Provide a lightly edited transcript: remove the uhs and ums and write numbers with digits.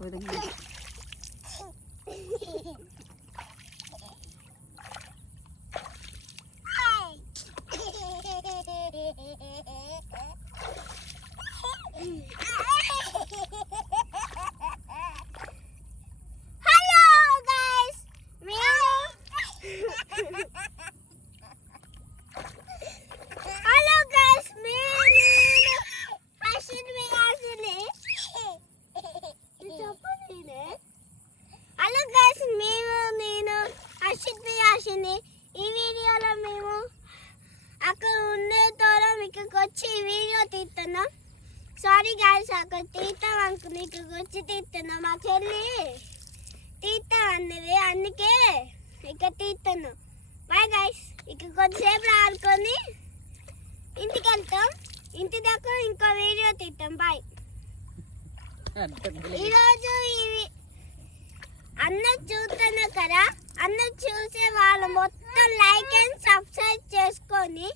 పోయింది. ఈ వీడియోలో మేము అక్కడ ఉండే తోరం ఇక్కడికి వచ్చి ఈ వీడియో తీస్తున్నాం. సారీ గైస్, అక్కడ తీస్తాం అనుకుని ఇక్కడికి వచ్చి తీస్తున్నాం. మా చెల్లి తీస్తాం అన్నది, అందుకే ఇక్కడ తీస్తున్నాం. బాయ్ గైస్, ఇక్కడ కొద్దిసేపు ఆడుకొని ఇంటికి వెళ్తాం. ఇంటి దాకా ఇంకో వీడియో తీస్తాం. బాయ్. ఈరోజు ఇవి అందరు చూస్తున్నా కదా, అందరు చూసే వాళ్ళు మొత్తం లైక్ అండ్ సబ్స్క్రైబ్ చేసుకొని